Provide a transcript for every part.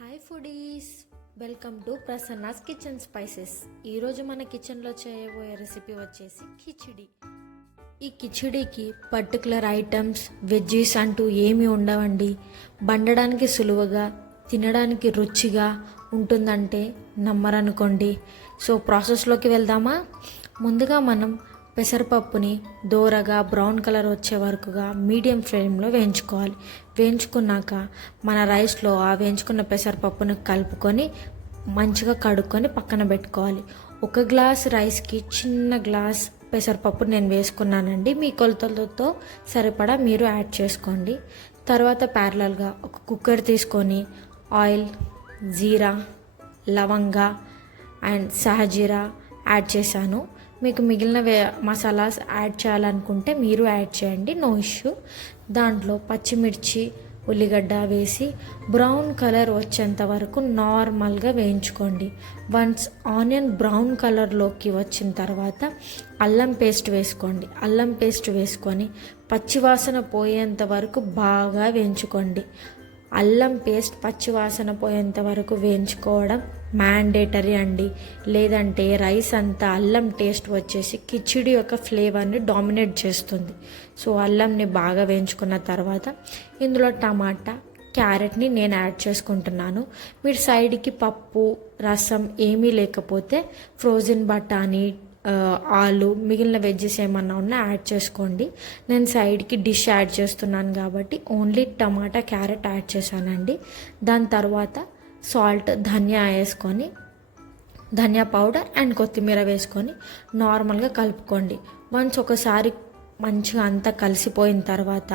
Hi foodies welcome to Prasanna's kitchen spices ఈరోజు మన కిచెన్లో చేయబోయే రెసిపీ వచ్చేసి కిచిడి ఈ కిచిడికి పర్టికులర్ ఐటమ్స్ వెజ్జీస్ అంటూ ఏమీ ఉండవండి. బండడానికి సులువుగా తినడానికి రుచిగా ఉంటుందంటే నమ్మరనుకోండి. సో ప్రాసెస్లోకి వెళ్దామా? ముందుగా మనం పెసరపప్పుని దోరగా బ్రౌన్ కలర్ వచ్చే వరకుగా మీడియం ఫ్లేమ్లో వేయించుకోవాలి. వేయించుకున్నాక మన రైస్లో ఆ వేయించుకున్న పెసరపప్పును కలుపుకొని మంచిగా కడుక్కొని పక్కన పెట్టుకోవాలి. ఒక గ్లాస్ రైస్కి చిన్న గ్లాస్ పెసరపప్పు నేను వేసుకున్నానండి. మీ కొలతలతో సరిపడా మీరు యాడ్ చేసుకోండి. తర్వాత ప్యారలల్గా ఒక కుక్కర్ తీసుకొని ఆయిల్ జీరా లవంగా అండ్ సహజీరా యాడ్ చేశాను. మీకు మిగిలిన వే మసాలాస్ యాడ్ చేయాలనుకుంటే మీరు యాడ్ చేయండి. No issue. దాంట్లో పచ్చిమిర్చి ఉల్లిగడ్డ వేసి బ్రౌన్ కలర్ వచ్చేంత వరకు నార్మల్గా వేయించుకోండి. వన్స్ ఆనియన్ బ్రౌన్ కలర్లోకి వచ్చిన తర్వాత అల్లం పేస్ట్ వేసుకోండి. అల్లం పేస్ట్ వేసుకొని పచ్చివాసన పోయేంత వరకు బాగా వేయించుకోండి. అల్లం పేస్ట్ పచ్చివాసన పోయేంత వరకు వేయించుకోవడం మ్యాండేటరీ అండి. లేదంటే రైస్ అంతా అల్లం టేస్ట్ వచ్చేసి కిచిడి యొక్క ఫ్లేవర్ని డామినేట్ చేస్తుంది. సో అల్లంని బాగా వేయించుకున్న తర్వాత ఇందులో టమాటా క్యారెట్ని నేను యాడ్ చేసుకుంటున్నాను. మీరు సైడ్కి పప్పు రసం ఏమీ లేకపోతే ఫ్రోజన్ బఠానీ ఆలు మిగిలిన వెజ్జెస్ ఏమన్నా ఉన్నా యాడ్ చేసుకోండి. నేను సైడ్కి డిష్ యాడ్ చేస్తున్నాను కాబట్టి ఓన్లీ టమాటా క్యారెట్ యాడ్ చేశానండి. దాని తర్వాత సాల్ట్ ధనియా వేసుకొని ధనియా పౌడర్ అండ్ కొత్తిమీర వేసుకొని నార్మల్గా కలుపుకోండి. వన్స్ ఒకసారి మంచిగా అంతా కలిసిపోయిన తర్వాత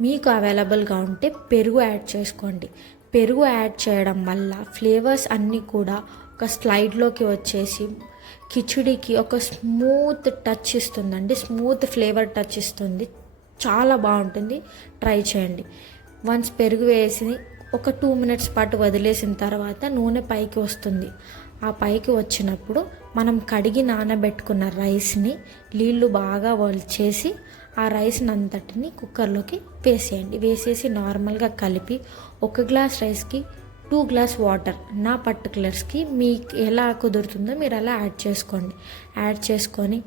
మీకు అవైలబుల్గా ఉంటే పెరుగు యాడ్ చేసుకోండి. పెరుగు యాడ్ చేయడం వల్ల ఫ్లేవర్స్ అన్నీ కూడా ఒక స్లైడ్లోకి వచ్చేసి కిచిడికి ఒక స్మూత్ టచ్ ఇస్తుందండి. స్మూత్ ఫ్లేవర్ టచ్ ఇస్తుంది. చాలా బాగుంటుంది. ట్రై చేయండి. వన్స్ పెరుగు వేసి ఒక టూ మినిట్స్ పాటు వదిలేసిన తర్వాత నూనె పైకి వస్తుంది. ఆ పైకి వచ్చినప్పుడు మనం కడిగి నానబెట్టుకున్న రైస్ని నీళ్ళు బాగా వల్చేసి ఆ రైస్ని అంతటిని కుక్కర్లోకి వేసేయండి. వేసేసి నార్మల్గా కలిపి ఒక గ్లాస్ రైస్కి టూ గ్లాస్ వాటర్ నా పర్టికులర్స్కి మీకు ఎలా కుదురుతుందో మీరు అలా యాడ్ చేసుకోండి. యాడ్ చేసుకొని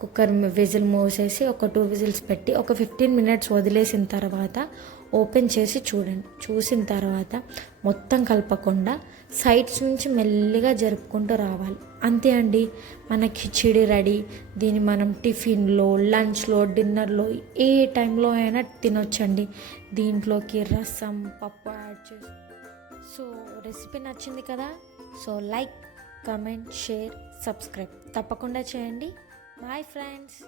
కుక్కర్ విజిల్ మూసేసి ఒక టూ విజిల్స్ పెట్టి ఒక ఫిఫ్టీన్ మినిట్స్ వదిలేసిన తర్వాత ఓపెన్ చేసి చూడండి. చూసిన తర్వాత మొత్తం కలపకుండా సైడ్స్ నుంచి మెల్లిగా జరుపుకుంటూ రావాలి. అంతే అండి. మన కిచిడి రెడీ. దీన్ని మనం టిఫిన్లో లంచ్లో డిన్నర్లో ఏ టైంలో అయినా తినొచ్చండి. దీంట్లోకి రసం పప్పు యాడ్ చేసి సో రెసిపీ నచ్చింది కదా? So like comment share subscribe తప్పకుండా చేయండి. Bye friends.